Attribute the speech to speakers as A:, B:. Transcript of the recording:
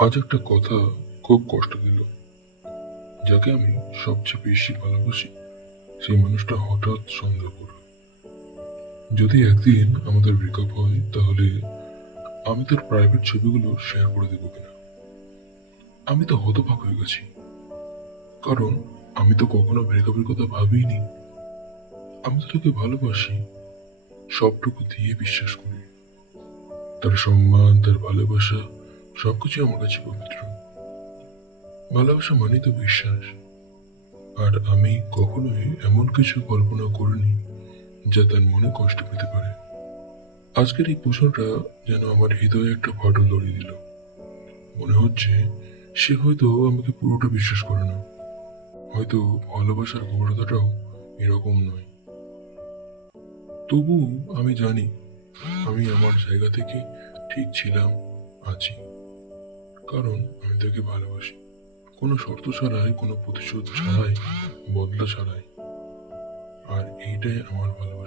A: আজ একটা কথা খুব কষ্ট দিল। যাকে আমি সবচেয়ে বেশি ভালোবাসি, সেই মানুষটা হঠাৎ সন্দেহ করল যদি একদিন আমাদের ব্রেকআপ হয়, তাহলে আমি তার প্রাইভেট ছবিগুলো শেয়ার করে দেবো কিনা? আমি তো হতবাক হয়ে গেছি। কারণ আমি তো কখনো ব্রেকআপের কথা ভাবিনি। আমি তো তাকে ভালোবাসি, সবটুকু দিয়ে বিশ্বাস করি। তার সম্মান, তার ভালোবাসা সবকিছু আমার কাছে পবিত্র। ভালোবাসা মানেই তো বিশ্বাস। আর আমি কখনোই এমন কিছু কল্পনা করিনি যা তার মনে কষ্ট পেতে পারে। আজকের এই প্রশ্নটা যেন আমার হৃদয়ে একটা ফাটল ধরিয়ে দিল। মনে হচ্ছে সে হয়তো আমাকে পুরোটা বিশ্বাস করে না। হয়তো ভালোবাসার গভীরতাটাও এরকম নয়। তবু আমি জানি আমি আমার জায়গা থেকে ঠিক ছিলাম, আছি। কারণ আমি তাকে ভালোবাসি। কোনো শর্ত ছাড়াই, কোনো প্রতিশোধ ছাড়াই, বদলা ছাড়াই। আর এইটাই আমার ভালো